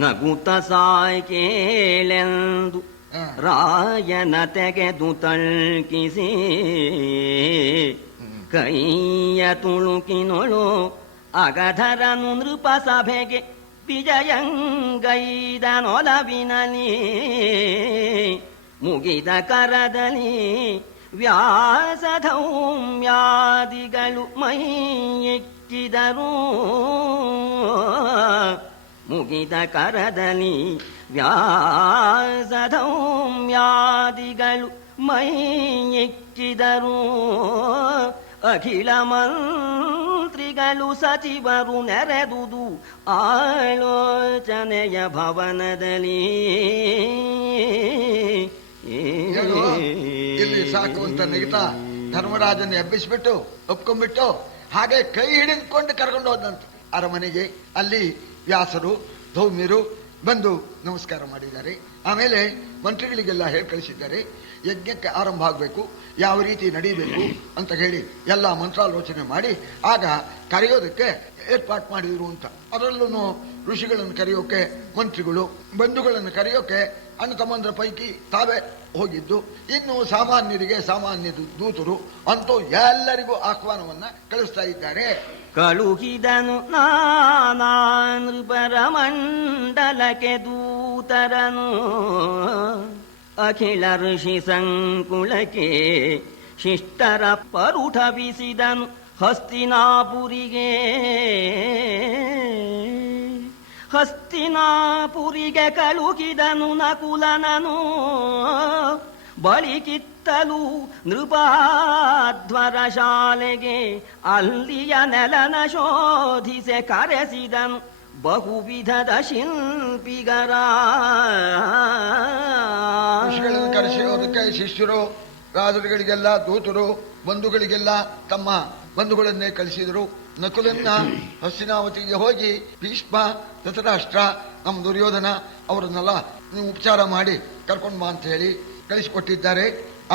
ನಗುತ್ತ ಸಾಯ್ಕೇಳೆಂದು ರಾಯನ ತೆಗೆದು ತಳ್ಕಿಸಿ ಕೈಯ ತುಳುಕಿನೊಳು ಅಗಧರನು ನೃಪ ಸಭೆಗೆ ವಿಜಯಂಗೈದನೊಲವಿನಲಿ ಮುಗಿದ ಕರದಲ್ಲಿ ವ್ಯಾಸಧೌಮ್ಯಾದಿಗಳು ಮೈ ಎಕ್ಕಿದರು ಮುಗಿದ ಕರದಲ್ಲಿ ವ್ಯಾಸಧೌಮ್ಯಾದಿಗಳು ಮೈ ಎಕ್ಕಿದರು ಅಖಿಲ ಮಂತ್ರಿಗಳು ಸಚಿವರು ನೆರೆದುದು ಆಲೋಚನೆಯ ಭವನದಲ್ಲಿ ಇಲ್ಲಿ ಸಾಕು ಅಂತ ನೆಗಿತಾ ಧರ್ಮರಾಜನ ಎಬ್ಬಿಸ್ಬಿಟ್ಟು ಒಪ್ಕೊಂಡ್ಬಿಟ್ಟು ಹಾಗೆ ಕೈ ಹಿಡಿದುಕೊಂಡು ಕರ್ಕೊಂಡು ಹೋದಂತೆ ಅರಮನೆಗೆ. ಅಲ್ಲಿ ವ್ಯಾಸರು ಧೌಮ್ಯರು ಬಂದು ನಮಸ್ಕಾರ ಮಾಡಿದ್ದಾರೆ. ಆಮೇಲೆ ಮಂತ್ರಿಗಳಿಗೆಲ್ಲ ಹೇಳಿ ಕಳಿಸಿದ್ದಾರೆ, ಯಜ್ಞಕ್ಕೆ ಆರಂಭ ಆಗಬೇಕು, ಯಾವ ರೀತಿ ನಡೀಬೇಕು ಅಂತ ಹೇಳಿ ಎಲ್ಲ ಮಂತ್ರಾಲೋಚನೆ ಮಾಡಿ ಆಗ ಕರೆಯೋದಕ್ಕೆ ಏರ್ಪಾಟ್ ಮಾಡಿದ್ರು ಅಂತ. ಅದರಲ್ಲೂ ಋಷಿಗಳನ್ನು ಕರೆಯೋಕೆ ಮಂತ್ರಿಗಳು, ಬಂಧುಗಳನ್ನು ಕರೆಯೋಕೆ ಅಣ್ಣ ತಮ್ಮಂದ್ರ ಪೈಕಿ ತಾವೇ ಹೋಗಿದ್ದು. ಇನ್ನು ಸಾಮಾನ್ಯರಿಗೆ ಸಾಮಾನ್ಯ ದೂತರು ಅಂತೂ ಎಲ್ಲರಿಗೂ ಆಹ್ವಾನವನ್ನ ಕಳಿಸ್ತಾ ಇದ್ದಾರೆ. ಕಳುಹಿದನು ನಾನಾ ನೃಪರ ಮಂಡಲಕ್ಕೆ ದೂತರನು ಅಖಿಲ ಋಷಿ ಸಂಕುಲಕ್ಕೆ ಶಿಷ್ಟರ ಪರುಠವಿಸಿದನು ಹಸ್ತಿನಾಪುರಿಗೆ. ಹಸ್ತಿನಾಪುರಿಗೆ ಕಳುಹಿದನು ನಕುಲನನು ಬಳಿಕಿತ್ತಲು ನೃಪಾಧ್ವರ ಶಾಲೆಗೆ ಅಲ್ಲಿಯ ನೆಲನ ಶೋಧಿಸೆ ಕರೆಸಿದನು ಬಹುವಿಧದ ಶಿಲ್ಪಿಗರ. ಕರೆಸಿರೋದಕ್ಕೆ ಶಿಷ್ಯರು ರಾಜರುಗಳಿಗೆಲ್ಲ ದೂತರು ಬಂಧುಗಳಿಗೆಲ್ಲ ತಮ್ಮ ಬಂಧುಗಳನ್ನೇ ಕಳಿಸಿದರು. ನಕುಲನ್ನ ಹಸ್ತಿನಾವತಿಗೆ ಹೋಗಿ ಭೀಷ್ಮ ಧೃತರಾಷ್ಟ್ರ ನಮ್ಮ ದುರ್ಯೋಧನ ಅವರನ್ನೆಲ್ಲ ನೀವು ಉಪಚಾರ ಮಾಡಿ ಕರ್ಕೊಂಡು ಬಾ ಅಂತ ಹೇಳಿ ಕಳಿಸಿಕೊಟ್ಟಿದ್ದಾರೆ.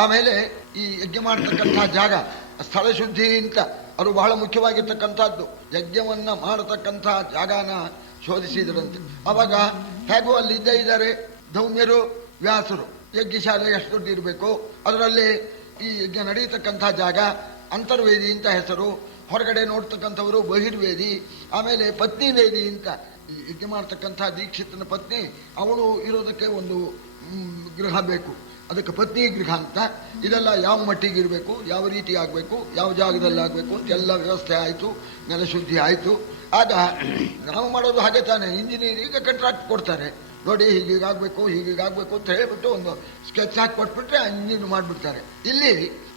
ಆಮೇಲೆ ಈ ಯಜ್ಞ ಮಾಡತಕ್ಕಂಥ ಜಾಗ ಸ್ಥಳ ಶುದ್ಧಿ ಅಂತ ಅದು ಬಹಳ ಮುಖ್ಯವಾಗಿರ್ತಕ್ಕಂಥದ್ದು. ಯಜ್ಞವನ್ನ ಮಾಡತಕ್ಕಂಥ ಜಾಗನ ಶೋಧಿಸಿದ್ರಂತೆ. ಅವಾಗ ಹೇಗೂ ಅಲ್ಲಿ ಇದ್ದೇ ಇದ್ದಾರೆ ಧೌಮ್ಯರು ವ್ಯಾಸರು. ಯಜ್ಞಶಾಲೆ ಎಷ್ಟು ದೊಡ್ಡ ಇರಬೇಕು, ಅದರಲ್ಲಿ ಈ ಯಜ್ಞ ನಡೆಯತಕ್ಕಂಥ ಜಾಗ ಅಂತರ್ವೇದಿ ಅಂತ ಹೆಸರು, ಹೊರಗಡೆ ನೋಡ್ತಕ್ಕಂಥವರು ಬಹಿರ್ವೇದಿ, ಆಮೇಲೆ ಪತ್ನಿ ವೇದಿ ಅಂತ. ಈ ಯಜ್ಞ ಮಾಡ್ತಕ್ಕಂಥ ದೀಕ್ಷಿತನ ಪತ್ನಿ ಅವಳು ಇರೋದಕ್ಕೆ ಒಂದು ಗೃಹ ಬೇಕು, ಅದಕ್ಕೆ ಪತ್ನಿ ಗೃಹ ಅಂತ. ಇದೆಲ್ಲ ಯಾವ ಮಟ್ಟಿಗೆ ಇರಬೇಕು, ಯಾವ ರೀತಿ ಆಗಬೇಕು, ಯಾವ ಜಾಗದಲ್ಲಿ ಆಗಬೇಕು ಅಂತ ಎಲ್ಲ ವ್ಯವಸ್ಥೆ ಆಯಿತು, ನೆಲಶುದ್ಧಿ ಆಯಿತು. ಆಗ ನಾವು ಮಾಡೋದು ಹಾಗೆ ತಾನೆ, ಇಂಜಿನಿಯರಿಗೆ ಕಾಂಟ್ರಾಕ್ಟ್ ಕೊಡ್ತಾರೆ, ನೋಡಿ ಹೀಗೀಗಾಗಬೇಕು ಹೀಗೀಗಾಗಬೇಕು ಅಂತ ಹೇಳ್ಬಿಟ್ಟು ಒಂದು ಸ್ಕೆಚ್ ಹಾಕಿ ಕೊಟ್ಬಿಟ್ರೆ ಇಂಜಿನ್ ಮಾಡಿಬಿಡ್ತಾರೆ. ಇಲ್ಲಿ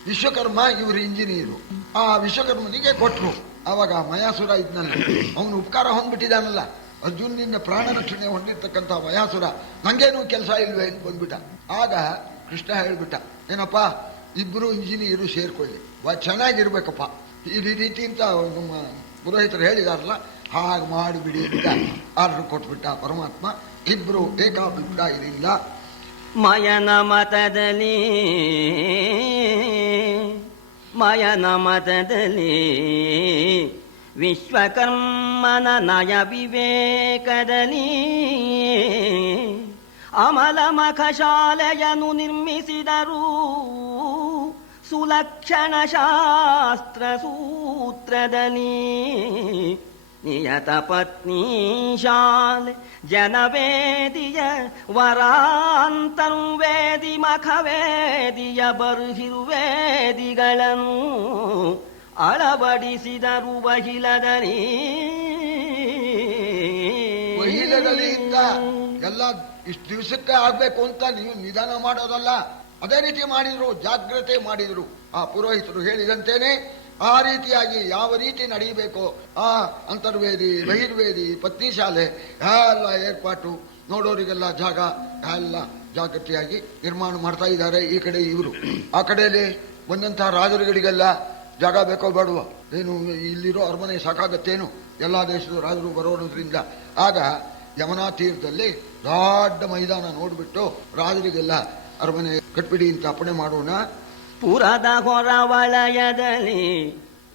ವಿಶ್ವಕರ್ಮ ಇವರು ಇಂಜಿನಿಯರು, ಆ ವಿಶ್ವಕರ್ಮನಿಗೆ ಕೊಟ್ಟರು. ಆವಾಗ ಮಯಾಸುರ ಇದ್ನಲ್ಲ, ಅವನು ಉಪಕಾರ ಹೊಂದ್ಬಿಟ್ಟಿದ್ದಾನಲ್ಲ, ಅರ್ಜುನನಿಂದ ಪ್ರಾಣ ರಕ್ಷಣೆ ಹೊಂದಿರ್ತಕ್ಕಂಥ ಮಯಾಸುರ, ನಂಗೇನು ಕೆಲಸ ಇಲ್ವೇ ಅಂತ ಬಂದ್ಬಿಟ್ಟ. ಆಗ ಕೃಷ್ಣ ಹೇಳ್ಬಿಟ್ಟ, ಏನಪ್ಪ ಇಬ್ಬರು ಇಂಜಿನಿಯರು ಸೇರ್ಕೊಳ್ಳಿ, ಚೆನ್ನಾಗಿರ್ಬೇಕಪ್ಪ ಈ ರೀತಿ ಅಂತ ನಮ್ಮ ಪುರೋಹಿತರು ಹೇಳಿದಾರಲ್ಲ, ಹಾಗೆ ಮಾಡಿಬಿಡಿ ಅಂತ ಆರ್ಡರ್ ಕೊಟ್ಬಿಟ್ಟ ಪರಮಾತ್ಮ. ಇಬ್ರು ಏಕಾಭಿಪ್ರಾಯ ಇರಲಿಲ್ಲ. ಮಯನ ಮತದಲ್ಲಿ ವಿಶ್ವಕರ್ಮನ ನಯ ವಿವೇಕದಲ್ಲಿ ಅಮಲ ಮಖ ಶಾಲೆಯನ್ನು ನಿರ್ಮಿಸಿದರು. ಸುಲಕ್ಷಣ ಶಾಸ್ತ್ರ ಸೂತ್ರದಲ್ಲಿ ನಿಯತ ಪತ್ನಿ ಶಾಲೆ ಜನವೇದಿಯ ವರಾಂತರ್ವೇದಿ ಮಖವೇದಿಯ ಬರ್ಹಿರ್ವೇದಿಗಳನ್ನು ಅಳವಡಿಸಿದರು ಬಹಿಲದಲ್ಲಿ. ಎಲ್ಲ ಇಷ್ಟು ದಿವಸಕ್ಕೆ ಆಗ್ಬೇಕು ಅಂತ ನೀವು ನಿಧಾನ ಮಾಡೋದಲ್ಲ, ಅದೇ ರೀತಿ ಮಾಡಿದ್ರು, ಜಾಗ್ರತೆ ಮಾಡಿದ್ರು. ಆ ಪುರೋಹಿತರು ಹೇಳಿದಂತೇನೆ ಆ ರೀತಿಯಾಗಿ ಯಾವ ರೀತಿ ನಡೆಯಬೇಕೋ ಆ ಅಂತರ್ವೇದಿ ಬಹಿರ್ವೇದಿ ಪತ್ನಿ ಶಾಲೆ ಎಲ್ಲ ಏರ್ಪಾಟು, ನೋಡೋರಿಗೆಲ್ಲ ಜಾಗ ಎಲ್ಲ ಜಾಗೃತಿಯಾಗಿ ನಿರ್ಮಾಣ ಮಾಡ್ತಾ ಇದ್ದಾರೆ. ಈ ಕಡೆ ಇವರು, ಆ ಕಡೆಯಲ್ಲಿ ಬಂದಂತಹ ರಾಜರುಗಳಿಗೆಲ್ಲ ಜಾಗ ಬೇಕೋ ಬೇಡುವ, ಏನು ಇಲ್ಲಿರೋ ಅರಮನೆ ಸಾಕಾಗತ್ತೇನು, ಎಲ್ಲ ದೇಶದ ರಾಜರು ಬರೋದ್ರಿಂದ. ಆಗ ಯಮುನಾ ತೀರ್ಥದಲ್ಲಿ ದೊಡ್ಡ ಮೈದಾನ ನೋಡ್ಬಿಟ್ಟು ರಾಜರಿಗೆಲ್ಲ ಅರಮನೆ ಕಟ್ಬಿಡಿ ಅಂತ ಅಪ್ಪಣೆ ಮಾಡೋಣ. ಪುರದ ಹೊರವಲಯದಲ್ಲಿ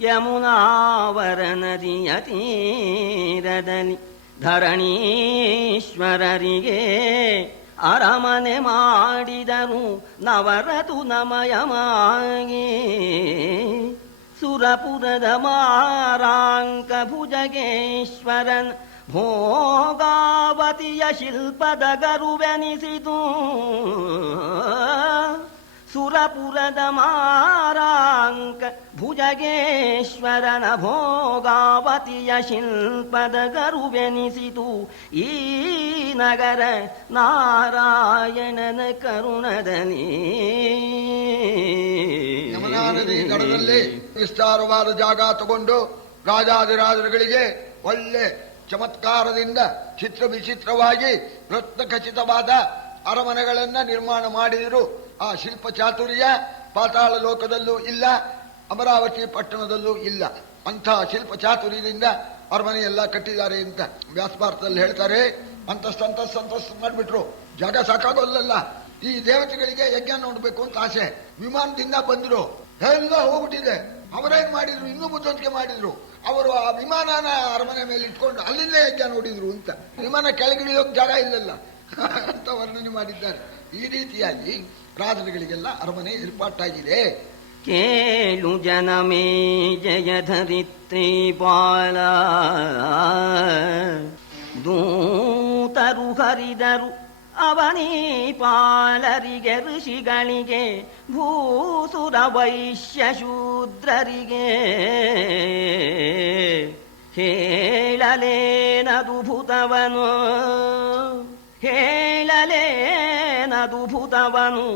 ಯಮುನಾವರ ನದಿಯ ತೀರದಲ್ಲಿ ಧರಣೀಶ್ವರರಿಗೆ ಅರಮನೆ ಮಾಡಿದರು ನವರತು ನಮಯಮಾಗಿ. ಸುರಪುರದ ಮಾರಾಂಕ ಭುಜಗೇಶ್ವರನ್ ಭೋಗಾವತಿಯ ಶಿಲ್ಪದ ಗರುವೆನಿಸಿತು. ಸುರಪುರದ ಮಾರಾಂಕ ಭುಜಗೇಶ್ವರನ ಭೋಗಾವತಿಯ ಶಿಲ್ಪದ ಗರುವೆನಿಸಿತು. ಈ ನಗರ ನಾರಾಯಣನ ಕರುಣದಲ್ಲಿ. ಯಮುನಾ ನದಿ ದಡದಲ್ಲಿ ವಿಸ್ತಾರವಾದ ಜಾಗ ತಗೊಂಡು ರಾಜಾದಿರಾಜರುಗಳಿಗೆ ಒಳ್ಳೆ ಚಮತ್ಕಾರದಿಂದ ಚಿತ್ರ ವಿಚಿತ್ರವಾಗಿ ರತ್ನ ಖಚಿತವಾದ ಅರಮನೆಗಳನ್ನ ನಿರ್ಮಾಣ ಮಾಡಿದರು. ಆ ಶಿಲ್ಪ ಚಾತುರ್ಯ ಪಾತಾಳ ಲೋಕದಲ್ಲೂ ಇಲ್ಲ, ಅಮರಾವತಿ ಪಟ್ಟಣದಲ್ಲೂ ಇಲ್ಲ. ಅಂಥ ಶಿಲ್ಪ ಚಾತುರ್ಯದಿಂದ ಅರಮನೆ ಎಲ್ಲ ಕಟ್ಟಿದ್ದಾರೆ ಅಂತ ವ್ಯಾಸಭಾರತದಲ್ಲಿ ಹೇಳ್ತಾರೆ. ಅಂತಸ್ತಂತಸ್ತಂತಸ್ತು ಮಾಡಿಬಿಟ್ರು. ಜಾಗ ಸಾಕಾಗೋಲ್ಲ. ಈ ದೇವತೆಗಳಿಗೆ ಯಜ್ಞ ನೋಡ್ಬೇಕು ಅಂತ ಆಸೆ. ವಿಮಾನದಿಂದ ಬಂದ್ರು, ಎಲ್ಲ ಹೋಗ್ಬಿಟ್ಟಿದೆ. ಅವರೇನ್ ಮಾಡಿದ್ರು, ಇನ್ನೂ ಬುದ್ಧಿವಂತಿಕೆ ಮಾಡಿದ್ರು. ಅವರು ಆ ವಿಮಾನನ ಅರಮನೆ ಮೇಲೆ ಇಟ್ಕೊಂಡು ಅಲ್ಲಿಂದ ಯಜ್ಞ ನೋಡಿದ್ರು ಅಂತ. ವಿಮಾನ ಕೆಳಗಿಳಿಯೋಕ್ ಜಾಗ ಇಲ್ಲಲ್ಲ ಅಂತ ವರ್ಣನೆ ಮಾಡಿದ್ದಾರೆ. ಈ ರೀತಿಯಾಗಿ ರಾಜರುಗಳಿಗೆಲ್ಲ ಅರಮನೆ ಏರ್ಪಾಟಾಗಿದೆ. ಕೇಳು ಜನಮೇ ಜಯ ಧರಿತ್ರಿ ಬಾಲ. ದೂತರು ಹರಿದರು ಅವನೀ ಪಾಲರಿಗೆ, ಋಷಿಗಳಿಗೆ, ಭೂಸುರ ವೈಶ್ಯ ಶೂದ್ರರಿಗೆ. ಹೇಳಲೇನದು ಭೂತವನು, ಹೇಳಲೇನದು ಭೂತವನು.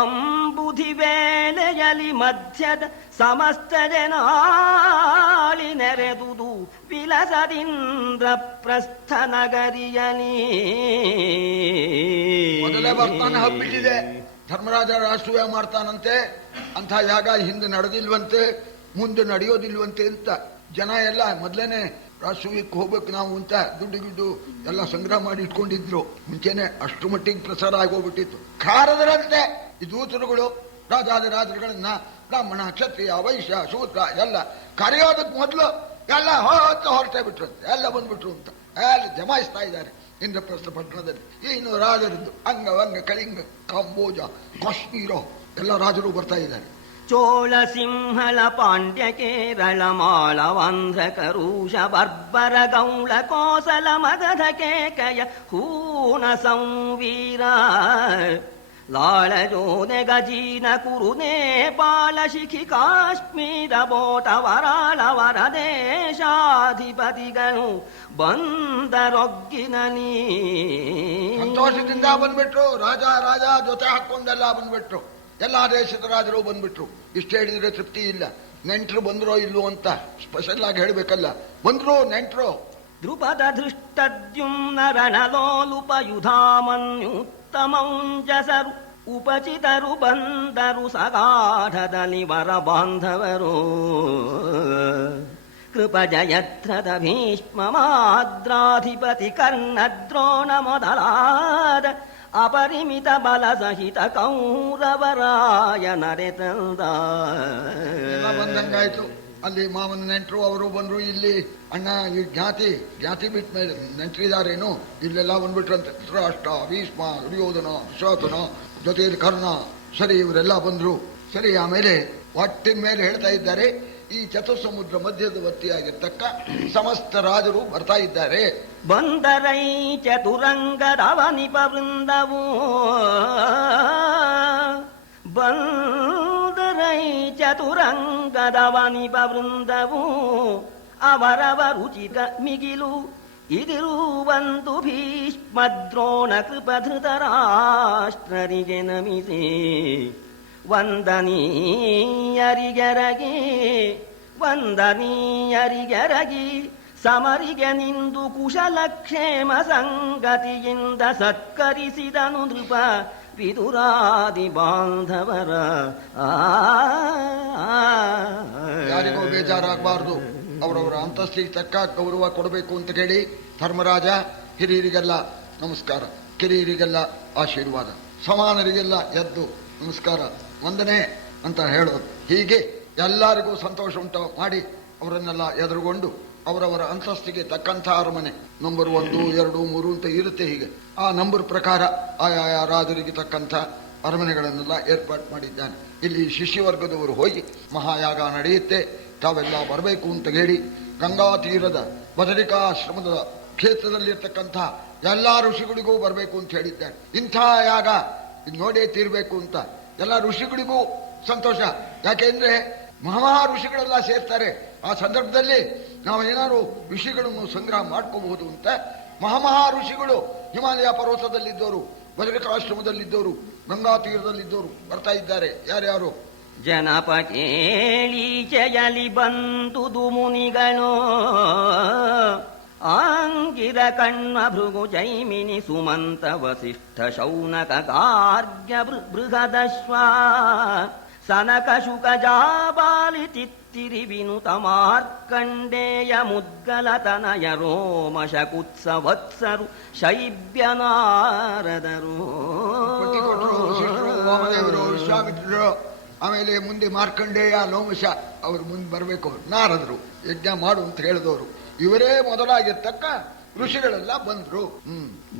ಅಂಬುಧಿ ವೇಳೆಯಲಿ ಮಧ್ಯದ ಸಮಸ್ತ ಜನಾಳಿ ನೆರೆದುದು ವಿಲಸದಿಂದ್ರ ಪ್ರಸ್ಥ ನಗರಿಯಲಿ. ಮೊದಲೇ ಬರ್ತಾನೆ ಹಬ್ಬಿಟ್ಟಿದೆ. ಧರ್ಮರಾಜ ರಾಷ್ಟ್ರೀಯ ಮಾಡ್ತಾನಂತೆ. ಅಂಥ ಯಾಗ ಹಿಂದೆ ನಡೆದಿಲ್ವಂತೆ, ಮುಂದೆ ನಡೆಯೋದಿಲ್ವಂತೆ ಅಂತ ಜನ ಎಲ್ಲ ಮೊದಲೇನೆ ರಾಷ್ಟ್ರೀಯಕ್ಕೆ ಹೋಗ್ಬೇಕು ನಾವು ಅಂತ ದುಡ್ಡು ಎಲ್ಲ ಸಂಗ್ರಹ ಮಾಡಿ ಇಟ್ಕೊಂಡಿದ್ರು. ಮುಂಚೆನೆ ಅಷ್ಟು ಮಟ್ಟಿಗೆ ಪ್ರಸಾರ ಆಗೋಗ್ಬಿಟ್ಟಿತ್ತು. ಖಾರದರಂತೆ ಈ ದೂತರುಗಳು ರಾಜಾದಿರಾಜರುಗಳನ್ನ ಬ್ರಾಹ್ಮಣ, ಕ್ಷತ್ರಿಯ, ವೈಶ್ಯ, ಶೂದ್ರ ಎಲ್ಲ ಕರೆಯೋದಕ್ಕೆ ಮೊದಲು ಎಲ್ಲ ಹೊರಟೇ ಬಿಟ್ರಂತೆ. ಎಲ್ಲ ಬಂದ್ಬಿಟ್ರು ಅಂತ ಎಲ್ಲ ಜಮಾಯಿಸ್ತಾ ಇದ್ದಾರೆ ಇಂದ್ರಪ್ರಸ್ಥ ಪಟ್ಟಣದಲ್ಲಿ. ಇನ್ನು ರಾಜರದ್ದು ಅಂಗವಂಗ, ಕಳಿಂಗ, ಕಾಂಬೋಜ, ಕಾಶ್ಮೀರ ಎಲ್ಲ ರಾಜರು ಬರ್ತಾ ಇದ್ದಾರೆ. ಚೋಳ, ಸಿಂಹಳ, ಪಾಂಡ್ಯ, ಕೇರಳ, ಮಾಳವಾಂಧ್ರ, ಕರುಷ, ಬರ್ಬರ, ಗೌಳ, ಕೋಸಲ, ಮಗಧ, ಕೇಕಯ, ಹೂಣ, ಸಂವೀರ, ಲಾಳ, ಜೋನೆ, ಗಜೀನ, ಕುರು, ನೇಪಾಳ, ಶಿಖಿ, ಕಾಶ್ಮೀರ, ಬೋಟ, ವರಾಳ, ವರ ದೇಶಾಧಿಪತಿಗಳು ಬಂದರೊಗ್ಗಿನಲಿ. ಸಂತೋಷದಿಂದ ಬಂದ್ಬಿಟ್ರು. ರಾಜ ಜೊತೆ ಹಾಕೊಂಡೆಲ್ಲ ಬಂದ್ಬಿಟ್ರು. ಎಲ್ಲಾ ದೇಶದ ರಾಜರು ಬಂದ್ಬಿಟ್ರು. ಇಷ್ಟು ಹೇಳಿದ್ರೆ ತೃಪ್ತಿ ಇಲ್ಲ. ನೆಂಟರು ಬಂದ್ರೋ ಇಲ್ಲೋ ಅಂತ ಸ್ಪೆಷಲ್ ಆಗಿ ಹೇಳ್ಬೇಕಲ್ಲ. ಬಂದ್ರು ನೆಂಟರು. ದ್ರುಪದ, ಧೃಷ್ಟದ್ಯುಮ್ನ, ರಣಲೋಲುಪಯುಧಾಮನ್ಯುತ್ತಮೌಂಜಸರು ಉಪಚಿತರು ಬಂದರು. ಸಗಾಢದಲ್ಲಿ ವರ ಬಾಂಧವರು. ಕೃಪ, ಜಯದ್ರದ, ಭೀಷ್ಮ, ಮಾದ್ರಾಧಿಪತಿ, ಕರ್ಣದ್ರೋಣ ಮೊದಲಾದ ಅಪರಿಮಿತ ಬಲ ಸಹಿತ ಕೌರವರಾಯ ನರೆತಂದ. ಬಂದಂಗಾಯ್ತು. ಅಲ್ಲಿ ಮಾವನ ನೆಂಟರು ಅವರು ಬಂದ್ರು. ಇಲ್ಲಿ ಅಣ್ಣ ಈ ಜ್ಞಾತಿ ಬಿಟ್ಟ ಮೇಲೆ ನೆಂಟರಿದಾರೇನು ಇಲ್ಲೆಲ್ಲ ಬಂದ್ಬಿಟ್ರಂತೆ. ಧೃತರಾಷ್ಟ್ರ, ಭೀಷ್ಮ, ದುರ್ಯೋಧನ, ದುಶಾಸನ, ಜೊತೆಯಲ್ಲಿ ಕರ್ಣ. ಸರಿ, ಇವರೆಲ್ಲ ಬಂದ್ರು. ಸರಿ, ಆಮೇಲೆ ಒಟ್ಟಿನ ಮೇಲೆ ಹೇಳ್ತಾ ಇದ್ದಾರೆ, ಈ ಚತುರ್ಸಮುದ್ರ ಮಧ್ಯದವರ್ತಿಯಾಗಿರ್ತಕ್ಕ ಸಮಸ್ತ ರಾಜರು ಬರ್ತಾ ಇದ್ದಾರೆ. ಬಂದರೈ ಚತುರಂಗದವನಿಪ ವೃಂದವು, ಬಂದರೈ ಚತುರಂಗದವನಿಪ ವೃಂದವು, ಅವರವ ರುಚಿತ ಮಿಗಿಲು ಇದಿರುವಂತು ಭೀಷ್ಮ, ದ್ರೋಣ, ಕೃಪ, ಧೃತರಾಷ್ಟ್ರರಿಗೆ ನಮಿಸಿ. ವಂದನೀಯರಿಗೆರಗಿ ಸಮರಿಗೆ ನಿಂದು ಕುಶಲಕ್ಷೇಮ ಸಂಗತಿಯಿಂದ ಸತ್ಕರಿಸಿದನು ನೃಪ ವಿದುರಾದಿ ಬಾಂಧವರ. ಯಾರಿಗೂ ಬೇಜಾರಾಗಬಾರ್ದು. ಅವರವರ ಅಂತಸ್ತಿಗೆ ತಕ್ಕ ಗೌರವ ಕೊಡಬೇಕು ಅಂತ ಹೇಳಿ ಧರ್ಮರಾಜ ಹಿರಿಯರಿಗೆಲ್ಲ ನಮಸ್ಕಾರ, ಕಿರಿಯರಿಗೆಲ್ಲ ಆಶೀರ್ವಾದ, ಸಮಾನರಿಗೆಲ್ಲ ಎದ್ದು ನಮಸ್ಕಾರ, ವಂದನೆ ಅಂತ ಹೇಳೋದು. ಹೀಗೆ ಎಲ್ಲರಿಗೂ ಸಂತೋಷ ಉಂಟು ಮಾಡಿ ಅವರನ್ನೆಲ್ಲ ಎದುರುಗೊಂಡು ಅವರವರ ಅಂತಸ್ತಿಗೆ ತಕ್ಕಂಥ ಅರಮನೆ ನಂಬರ್ 1, 2, 3 ಅಂತ ಇರುತ್ತೆ. ಹೀಗೆ ಆ ನಂಬರ್ ಪ್ರಕಾರ ಆಯಾ ರಾಜರಿಗೆ ತಕ್ಕಂಥ ಅರಮನೆಗಳನ್ನೆಲ್ಲ ಏರ್ಪಾಟ್ ಮಾಡಿದ್ದಾನೆ. ಇಲ್ಲಿ ಶಿಷ್ಯವರ್ಗದವರು ಹೋಗಿ ಮಹಾಯಾಗ ನಡೆಯುತ್ತೆ, ತಾವೆಲ್ಲ ಬರಬೇಕು ಅಂತ ಹೇಳಿ ಗಂಗಾ ತೀರದ ಬದರಿಕಾಶ್ರಮದ ಕ್ಷೇತ್ರದಲ್ಲಿರ್ತಕ್ಕಂಥ ಎಲ್ಲಾ ಋಷಿಗಳಿಗೂ ಬರಬೇಕು ಅಂತ ಹೇಳಿದ್ದಾನೆ. ಇಂಥ ಯಾಗ ನೋಡೇ ತೀರ್ಬೇಕು ಅಂತ ಎಲ್ಲ ಋಷಿಗಳಿಗೂ ಸಂತೋಷ. ಯಾಕೆಂದ್ರೆ ಮಹಾ ಋಷಿಗಳೆಲ್ಲ ಸೇರ್ತಾರೆ. ಆ ಸಂದರ್ಭದಲ್ಲಿ ನಾವು ಏನಾದ್ರು ಋಷಿಗಳನ್ನು ಸಂಗ್ರಹ ಮಾಡ್ಕೋಬಹುದು ಅಂತ ಮಹಾ ಋಷಿಗಳು ಹಿಮಾಲಯ ಪರ್ವತದಲ್ಲಿದ್ದವರು, ಬದರಿಕಾಶ್ರಮದಲ್ಲಿದ್ದವರು, ಗಂಗಾ ತೀರದಲ್ಲಿದ್ದವರು ಬರ್ತಾ ಇದ್ದಾರೆ. ಯಾರ್ಯಾರು? ಜನಪ ಕೇಳೀಚೆಯಲಿ ಬಂದುದು ಮುನಿಗಳು, ಆಂಗಿರ ಕಣ್ವ ಭೃಗು ಜೈಮಿನಿ ಸುಮಂತ ವಸಿಷ್ಠ ಶೌನಕ ಗಾರ್ಗ್ಯ ಬೃಹದಶ್ವ ಸನಕ ಶುಕ ಜಾಬಾಲಿ ಚಿತ್ತಿರಿ ವಿನುತ ಮಾರ್ಕಂಡೇಯ ಮುದ್ಗಲ ತನಯ ರೋಮಶ ಕುತ್ಸವತ್ಸರು ಶೈಬ್ಯನಾರದರು. ವಿಶ್ವಾಮಿತ್ರರು, ಆಮೇಲೆ ಮುಂದೆ ಮಾರ್ಕಂಡೇಯ ಲೋಮಶ ಅವರು ಮುಂದೆ ಬರಬೇಕು. ನಾರದರು ಯಜ್ಞ ಮಾಡು ಅಂತ ಹೇಳಿದವರು ಇವರೇ ಮೊದಲಾಗಿರ್ತಕ್ಕ ಋಷಿಗಳೆಲ್ಲ ಬಂದ್ರು.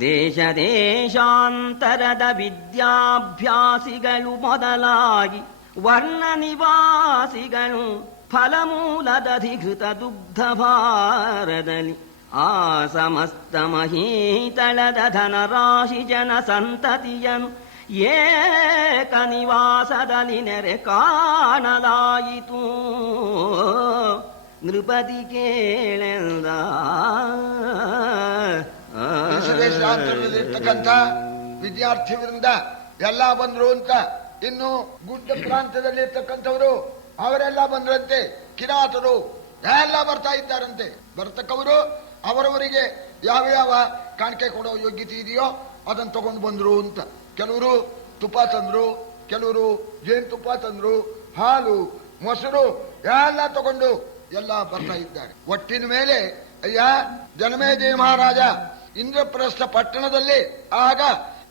ದೇಶ ದೇಶಾಂತರದ ವಿದ್ಯಾಭ್ಯಾಸಿಗಳು ಮೊದಲಾಗಿ ವರ್ಣ ನಿವಾಸಿಗಳು ಫಲಮೂಲದಧಿಕೃತ ದುಗ್ಧ ಭಾರದಲ್ಲಿ ಆ ಸಮಸ್ತ ಮಹೀತಳದ ಧನರಾಶಿ ಜನ ಸಂತತಿಯನು ಏಕ ನಿವಾಸದಲ್ಲಿ ನೆರೆ ಕಾಣಲಾಯಿತು. ನೃಪತಿ ಕೇಳೆಂದ ದೇಶಾಂತರದಲ್ಲಿರ್ತಕ್ಕಂಥ ವಿದ್ಯಾರ್ಥಿ ವೃಂದ ಎಲ್ಲ ಬಂದ್ರು ಅಂತ. ಇನ್ನು ಗುಡ್ಡ ಪ್ರಾಂತ್ಯದಲ್ಲಿರ್ತಕ್ಕಂಥವರು ಅವರೆಲ್ಲ ಬಂದ್ರಂತೆ. ಕಿರಾತರು ಎಲ್ಲ ಬರ್ತಾ ಇದ್ದಾರಂತೆ. ಬರ್ತಕ್ಕವರು ಅವರವರಿಗೆ ಯಾವ ಯಾವ ಕಾಣಿಕೆ ಕೊಡೋ ಯೋಗ್ಯತೆ ಇದೆಯೋ ಅದನ್ನು ತಗೊಂಡು ಬಂದ್ರು ಅಂತ. ಕೆಲವರು ತುಪ್ಪ ತಂದ್ರು, ಕೆಲವರು ಜೇನುತುಪ್ಪ ತಂದ್ರು, ಹಾಲು, ಮೊಸರು ಎಲ್ಲ ತಗೊಂಡು ಎಲ್ಲ ಬರ್ತಾ ಇದ್ದಾರೆ. ಒಟ್ಟಿನ ಮೇಲೆ ಅಯ್ಯ ಜನಮೇಜಯ ಮಹಾರಾಜ ಇಂದ್ರಪ್ರಸ್ಥ ಪಟ್ಟಣದಲ್ಲಿ ಆಗ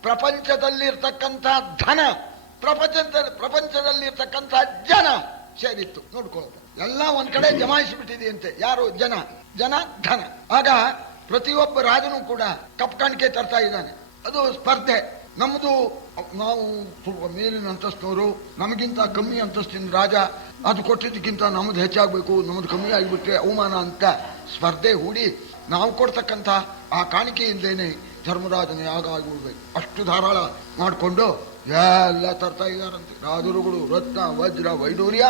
ಪ್ರಪಂಚದಲ್ಲಿರ್ತಕ್ಕಂಥ ಧನ, ಪ್ರಪಂಚದಲ್ಲಿರ್ತಕ್ಕಂಥ ಜನ ಸೇರಿತ್ತು. ನೋಡ್ಕೊಳ್ತಾರೆ ಎಲ್ಲ ಒಂದ್ ಕಡೆ ಜಮಾಯಿಸಿಬಿಟ್ಟಿದೆಯಂತೆ. ಯಾರು? ಜನ, ಧನ. ಆಗ ಪ್ರತಿಯೊಬ್ಬ ರಾಜನು ಕೂಡ ಕಪ್ ಕಾಣಿಕೆ ತರ್ತಾ ಇದ್ದಾನೆ. ಅದು ಸ್ಪರ್ಧೆ. ನಮ್ದು ನಾವು ಸ್ವಲ್ಪ ಮೇಲಿನ ಅಂತಸ್ತಿನವರು, ನಮಗಿಂತ ಕಮ್ಮಿ ಅಂತಸ್ತಿನ ರಾಜ, ಅದು ಕೊಟ್ಟಿದ್ದಕ್ಕಿಂತ ನಮ್ದು ಹೆಚ್ಚಾಗಬೇಕು, ನಮ್ದು ಕಮ್ಮಿ ಆಗಿಬಿಟ್ರೆ ಅವಮಾನ ಅಂತ ಸ್ಪರ್ಧೆ ಹೂಡಿ ನಾವು ಕೊಡ್ತಕ್ಕಂಥ ಆ ಕಾಣಿಕೆಯಿಂದೇನೆ ಧರ್ಮರಾಜನ ಯಾಗ ಆಗಿಬಿಡ್ಬೇಕು. ಅಷ್ಟು ಧಾರಾಳ ಮಾಡಿಕೊಂಡು ಎಲ್ಲ ತರ್ತಾ ಇದ್ದಾರಂತೆ. ರಾಜರುಗಳು ರತ್ನ, ವಜ್ರ, ವೈಡೂರ್ಯ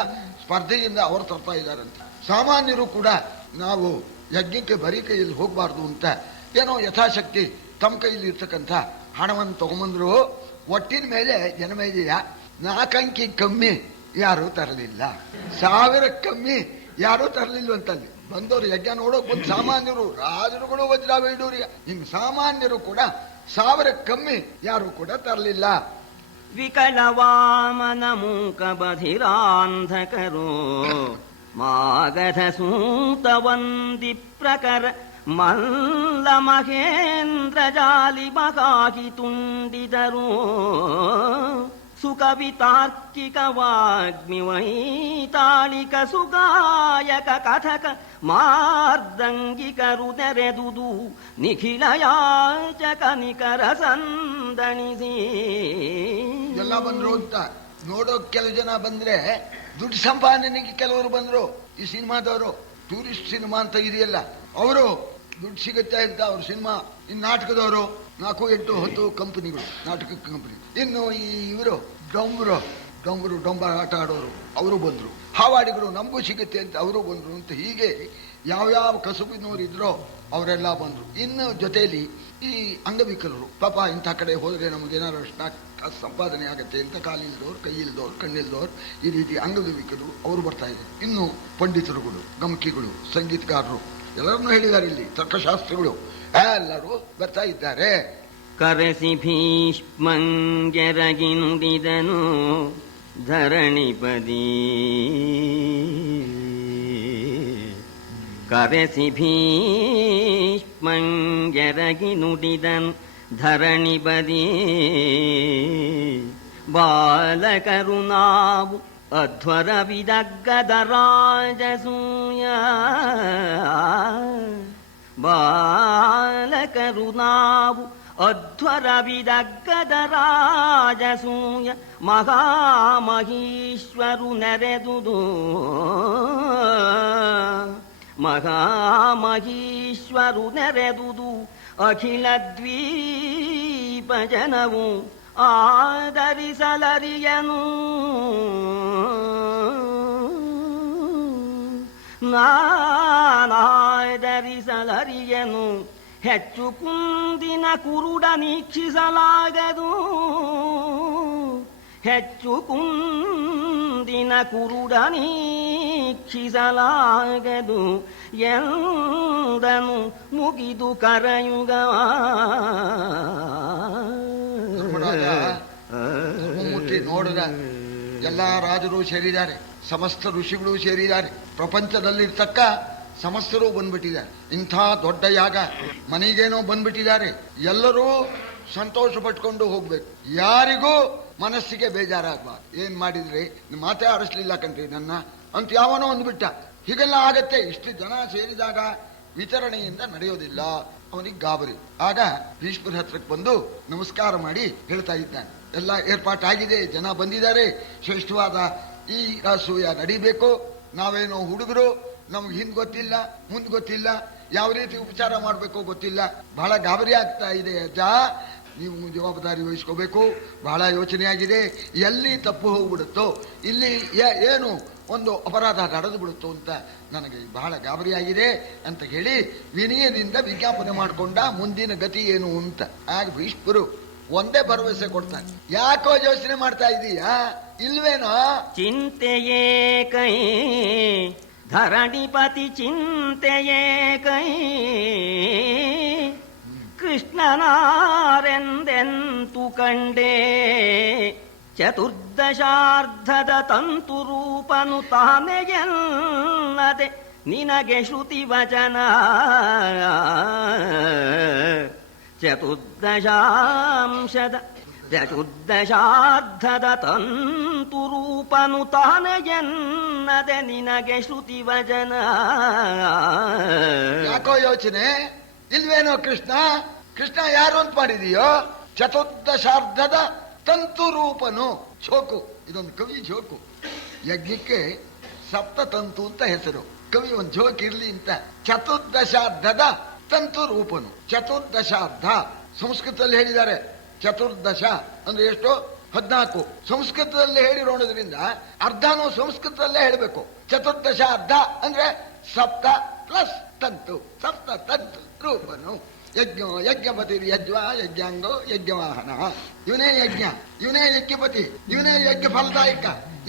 ಸ್ಪರ್ಧೆಯಿಂದ ಅವರು ತರ್ತಾ ಇದ್ದಾರಂತೆ. ಸಾಮಾನ್ಯರು ಕೂಡ ನಾವು ಯಜ್ಞಕ್ಕೆ ಬರೀ ಕೈಯಲ್ಲಿ ಹೋಗಬಾರ್ದು ಅಂತ ಏನೋ ಯಥಾಶಕ್ತಿ ತಮ್ಮ ಕೈಯಲ್ಲಿ ಇರ್ತಕ್ಕಂಥ ಹಣವನ್ನು ತಗೊಂಬಂದ್ರು. ಒಟ್ಟಿನ ಮೇಲೆ ಜನಮೇಜಯ 4 ಅಂಕಿ ಕಮ್ಮಿ ಯಾರೂ ತರಲಿಲ್ಲ, 1000 ಕಮ್ಮಿ ಯಾರೂ ತರಲಿಲ್ವಂತಲ್ಲಿ ಬಂದವರು. ಯಜ್ಞ ನೋಡೋಕ್ ಬಂದು ಸಾಮಾನ್ಯರು, ರಾಜರುಗಳು, ವಜ್ರ, ವೈಡೂರ್ಯ, ಇನ್ನು ಸಾಮಾನ್ಯರು ಕೂಡ 1000 ಕಮ್ಮಿ ಯಾರು ಕೂಡ ತರಲಿಲ್ಲ. ವಿಕಲ ವಾಮನ ಮೂಕ ಬಧಿರಾಂಧಕರೋ ಮಾಗಧ ಸೂತ ವಂದಿ ಪ್ರಕರ ಮಲ್ಲ ಮಹೇಂದ್ರ ಜಾಲಿ ಮಕಾಕಿ ತುಂಡಿದರು. ಸುಕವಿತಾರ್ಕಿಕ ವಾಗ್ಮಿ ವೈತಾಳಿಕ ಸುಗಾಯಕ ಕಥಕ ಮಾರ್ದಂಗಿಕರು ನೆರೆದುದು ನಿಖಿಲ ಯಾಚಕ ನಿಕರ ಸಂದಣಿಸಿ. ಎಲ್ಲ ಬಂದ್ರು ಅಂತ ನೋಡೋ ಕೆಲವು ಜನ ಬಂದ್ರೆ ದುಡ್ಡು ಸಂಪಾದನೆಗೆ ಕೆಲವರು ಬಂದ್ರು. ಈ ಸಿನಿಮಾದವರು ಟೂರಿಸ್ಟ್ ಸಿನಿಮಾ ಅಂತ ಇದೆಯಲ್ಲ, ಅವರು ದುಡ್ಡು ಸಿಗುತ್ತೆ ಅಂತ ಅವ್ರ ಸಿನಿಮಾ. ಇನ್ನು ನಾಟಕದವರು 4, 8, 10 ಕಂಪನಿಗಳು, ನಾಟಕ ಕಂಪನಿ. ಇನ್ನು ಇವರು ಡೊಂಬರ ಆಟ ಆಡೋರು ಅವರು ಬಂದ್ರು. ಹಾವಾಡಿಗಳು ನಮಗೂ ಸಿಗುತ್ತೆ ಅಂತ ಅವರು ಬಂದ್ರು ಅಂತ. ಹೀಗೆ ಯಾವ್ಯಾವ ಕಸುಬಿನವರು ಇದ್ರೋ ಅವರೆಲ್ಲ ಬಂದ್ರು. ಇನ್ನು ಜೊತೆಯಲ್ಲಿ ಈ ಅಂಗವಿಕಲರು, ಪಾಪ ಇಂಥ ಕಡೆ ಹೋದ್ರೆ ನಮಗೇನಾದ್ರು ಸಂಪಾದನೆ ಆಗುತ್ತೆ ಅಂತ ಕಾಲಿಲ್ದವ್ರು, ಕೈ ಇಲ್ದವ್ರು, ಕಣ್ಣಿಲ್ದವ್ರು, ಈ ರೀತಿ ಅಂಗವಿಕಲರು ಅವರು ಬರ್ತಾ ಇದ್ದಾರೆ. ಇನ್ನು ಪಂಡಿತರುಗಳು, ಗಮಕಿಗಳು, ಸಂಗೀತಗಾರರು ಎಲ್ಲರನ್ನೂ ಹೇಳಿದ್ದಾರೆ. ಇಲ್ಲಿ ತರ್ಕಶಾಸ್ತ್ರಿಗಳು ಎಲ್ಲರೂ ಬರ್ತಾ ಇದ್ದಾರೆ. ಕರೆಸಿ ಭೀಷ್ಮಂಗೆರಗಿ ನುಡಿದನು ಧರಣಿಪದಿ. ಕರೆಸಿ ಭೀಷ್ಮಂಗೆರಗಿ ನುಡಿದನು ಧರಣಿಪದಿ. ಬಾಲಕರು ನಾವು ಅಧ್ವರ ವಿದಗ್ಗದ ರಾಜಸೂಯ ಬಾಲಕರು ನಾವು ಅಧ್ವರ ವಿದಗ್ಗದ ರಾಜಸೂಯ ಮಹಾಮಹೀಶ್ವರು ನೆರೆದುದು ಮಹಾಮಹೀಶ್ವರು ನೆರೆದುದು ಅಖಿಲ ದ್ವೀಪ ಜನವು ಆದರಿಸಲರಿಯನು ನಾನಾದರಿಸಲರಿಯನು ಹೆಚ್ಚು ಕುಂದಿನ ಕುರುಡ ನೀಕ್ಷಿಸಲಾಗದು ಹೆಚ್ಚು ಕುಂದಿನ ಕುರುಡ ನೀಕ್ಷಿಸಲಾಗದು ಎಂದನು ಮುಗಿದು ಕರಯುಗ ನೋಡಿದ ಎಲ್ಲಾ ರಾಜರು ಸೇರಿದ್ದಾರೆ, ಸಮಸ್ತ ಋಷಿಗಳು ಸೇರಿದ್ದಾರೆ, ಪ್ರಪಂಚದಲ್ಲಿರ್ತಕ್ಕ ಸಮಸ್ತರು ಬಂದ್ಬಿಟ್ಟಿದ್ದಾರೆ. ಇಂಥ ದೊಡ್ಡ ಯಾಗ ಮನೆಗೇನೋ ಬಂದ್ಬಿಟ್ಟಿದ್ದಾರೆ. ಎಲ್ಲರೂ ಸಂತೋಷ ಪಟ್ಕೊಂಡು ಹೋಗ್ಬೇಕು, ಯಾರಿಗೂ ಮನಸ್ಸಿಗೆ ಬೇಜಾರಾಗಬಾರ್ದು. ಏನ್ ಮಾಡಿದ್ರಿ, ಮಾತೇ ಆಡಿಸ್ಲಿಲ್ಲ ಕಣ್ರಿ ನನ್ನ ಅಂತ ಯಾವನೋ ಅಂದ್ಬಿಟ್ಟ. ಹೀಗೆಲ್ಲ ಆಗತ್ತೆ. ಇಷ್ಟು ಜನ ಸೇರಿದಾಗ ವಿತರಣೆಯಿಂದ ನಡೆಯೋದಿಲ್ಲ. ಅವನಿಗೆ ಗಾಬರಿ. ಆಗ ಭೀಷ್ಮರ ಹತ್ರಕ್ಕೆ ಬಂದು ನಮಸ್ಕಾರ ಮಾಡಿ ಹೇಳ್ತಾ ಇದ್ದಾನೆ, ಎಲ್ಲ ಏರ್ಪಾಟಾಗಿದೆ, ಜನ ಬಂದಿದ್ದಾರೆ, ಶ್ರೇಷ್ಠವಾದ ಈ ರಾಸೂಯ ನಡಿಬೇಕು. ನಾವೇನೋ ಹುಡುಗರು, ನಮ್ಗೆ ಹಿಂದ್ ಗೊತ್ತಿಲ್ಲ, ಮುಂದ್ ಗೊತ್ತಿಲ್ಲ, ಯಾವ ರೀತಿ ಉಪಚಾರ ಮಾಡ್ಬೇಕೋ ಗೊತ್ತಿಲ್ಲ. ಬಹಳ ಗಾಬರಿ ಆಗ್ತಾ ಇದೆ ಅಜ್ಜ, ನೀವು ಜವಾಬ್ದಾರಿ ವಹಿಸ್ಕೋಬೇಕು. ಬಹಳ ಯೋಚನೆ ಆಗಿದೆ, ಎಲ್ಲಿ ತಪ್ಪು ಹೋಗ್ಬಿಡುತ್ತೋ, ಇಲ್ಲಿ ಏನು ಒಂದು ಅಪರಾಧ ನಡೆದು ಬಿಡುತ್ತೋ ಅಂತ ನನಗೆ ಬಹಳ ಗಾಬರಿ ಆಗಿದೆ ಅಂತ ಹೇಳಿ ವಿನಯದಿಂದ ವಿಜ್ಞಾಪನೆ ಮಾಡಿಕೊಂಡ ಮುಂದಿನ ಗತಿ ಏನು ಅಂತ. ಆಗ ಭೀಷ್ಮರು ಒಂದೇ ಭರವಸೆ ಕೊಡ್ತಾನೆ, ಯಾಕೋ ಯೋಚನೆ ಮಾಡ್ತಾ ಇದೀಯಾ, ಇಲ್ವೇನೋ ಚಿಂತೆಯೇ ಕೈ ಧರಣಿಪತಿ ಚಿಂತೆಯೇ ಕೈ ಕೃಷ್ಣನಾರೆಂದೆಂತು ಕಂಡೇ ಚತುರ್ದಶಾರ್ಧದ ತಂತು ರೂಪನು ತಾನೇ ಎನ್ನದೆ ನಿನಗೆ ಶ್ರುತಿ ವಚನ ಚತುರ್ದಶಾರ್ಧದ ತಂತು ರೂಪನು ತಾನೇ ಎನ್ನದೆ ನಿನಗೆ ಶ್ರುತಿ ವಚನ. ಯಾಕೋ ಯೋಚನೆ ಇಲ್ವೇನೋ ಕೃಷ್ಣ, ಕೃಷ್ಣ ಯಾರು ಅಂತ ಮಾಡಿದೀಯೋ? ಚತುರ್ದಶಾರ್ಧದ ತಂತು ರೂಪನು. ಛೋಕು, ಇದೊಂದು ಕವಿ ಛೋಕು. ಯಜ್ಞಕ್ಕೆ ಸಪ್ತ ತಂತು ಅಂತ ಹೆಸರು. ಕವಿ ಒಂದು ಛೋಕ್ ಇರ್ಲಿ ಅಂತ. ಚತುರ್ದಶಾರ್ಧದ ತಂತು ರೂಪನು. ಚತುರ್ದಶಾರ್ಧ ಸಂಸ್ಕೃತದಲ್ಲಿ ಹೇಳಿದ್ದಾರೆ. ಚತುರ್ದಶ ಅಂದ್ರೆ ಎಷ್ಟು? 14. ಸಂಸ್ಕೃತದಲ್ಲಿ ಹೇಳಿರೋದ್ರಿಂದ ಅರ್ಧನೂ ಸಂಸ್ಕೃತದಲ್ಲೇ ಹೇಳಬೇಕು. ಚತುರ್ದಶಾರ್ಧ ಅಂದ್ರೆ ಸಪ್ತ ಪ್ಲಸ್ ತಂತು, ಸಪ್ತ ತಂತು ರೂಪನು. ಯಜ್ಞ ಯಜ್ಞಪತಿ ಯಜ್ವ ಯಜ್ಞಾಂಗೋ ಯಜ್ಞವಾಹನ. ಇವನೇ ಯಜ್ಞ, ಇವನೇ ಯಜ್ಞಪತಿ, ಇವನೇ ಯಜ್ಞ ಫಲದಾಯಕ,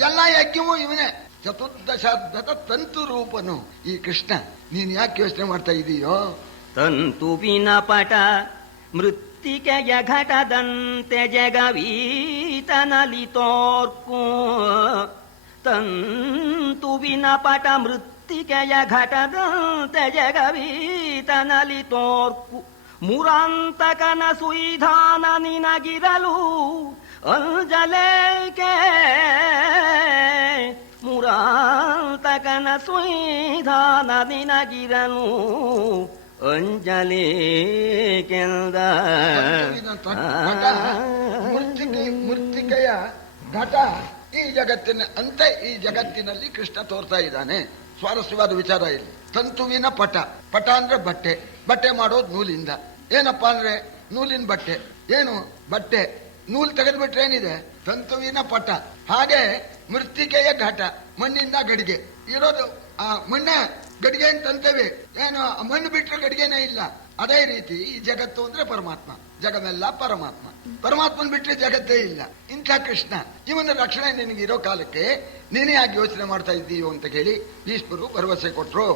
ಎಲ್ಲ ಯಜ್ಞವೂ ಇವನೇ. ಚತುರ್ದಶಾರ್ಧದ ತಂತು ರೂಪನು ಈ ಕೃಷ್ಣ. ನೀನ್ ಯಾಕೆ ಯೋಚನೆ ಮಾಡ್ತಾ ಇದೀಯೋ? ತಂತುವಿನ ಪಟ ಮೃತ್ತಿಕೆಯ ಘಟದಂತೆ ಜಗವೀತನಲಿ ತೋರ್ಕು. ತಂತುವಿನ ಪಟ ಮೃತ್ತಿಕೆಯ ಘಟದಂತೆ ಜಗವೀತನಲಿ ತೋರ್ಕು. ಮುರಾಂತಕನ ಸುಯಿಧಾನ ನಿನಗಿರಲು ಅಂಜಲೇಕೆ. ಮುರಾಂತಕನ ಸುಯಿಧಾನ ನಿನಗಿರಲು ಅಂಜಲೇಕೆಂದ. ಮೃತ್ತಿಕೆಯ ಘಟ ಈ ಜಗತ್ತಿನ ಅಂತೆ ಈ ಜಗತ್ತಿನಲ್ಲಿ ಕೃಷ್ಣ ತೋರ್ತಾ ಇದ್ದಾನೆ. ಸ್ವಾರಸ್ಯವಾದ ವಿಚಾರ ಇಲ್ಲಿ. ತಂತುವಿನ ಪಟ, ಪಟ ಅಂದ್ರೆ ಬಟ್ಟೆ, ಬಟ್ಟೆ ಮಾಡೋದು ನೂಲಿಂದ. ಏನಪ್ಪಾ ಅಂದ್ರೆ ನೂಲಿನ ಬಟ್ಟೆ. ಏನು ಬಟ್ಟೆ? ನೂಲ್ ತೆಗೆದ್ಬಿಟ್ರೆ ಏನಿದೆ? ತಂತುವಿನ ಪಟ. ಹಾಗೆ ಮೃತ್ತಿಕೆಯ ಘಟ, ಮಣ್ಣಿಂದ ಗಡಿಗೆ ಇರೋದು. ಆ ಮಣ್ಣ ಗಡಿಗೆ ಅಂತಂತೇವೆ, ಏನು ಮಣ್ಣು ಬಿಟ್ರೆ ಗಡಿಗೆನೇ ಇಲ್ಲ. ಅದೇ ರೀತಿ ಈ ಜಗತ್ತು ಅಂದ್ರೆ ಪರಮಾತ್ಮ, ಜಗವೆಲ್ಲ ಪರಮಾತ್ಮ. ಪರಮಾತ್ಮನ್ ಬಿಟ್ರೆ ಜಗತ್ತೇ ಇಲ್ಲ. ಇಂಥ ಕೃಷ್ಣ, ಇವನ ರಕ್ಷಣೆ ನಿನಗಿರೋ ಕಾಲಕ್ಕೆ ನೀನೇ ಯಾಕೆ ಯೋಚನೆ ಮಾಡ್ತಾ ಇದ್ದೀಯೋ ಅಂತ ಹೇಳಿ ಭೀಷ್ಮರು ಭರವಸೆ ಕೊಟ್ರು.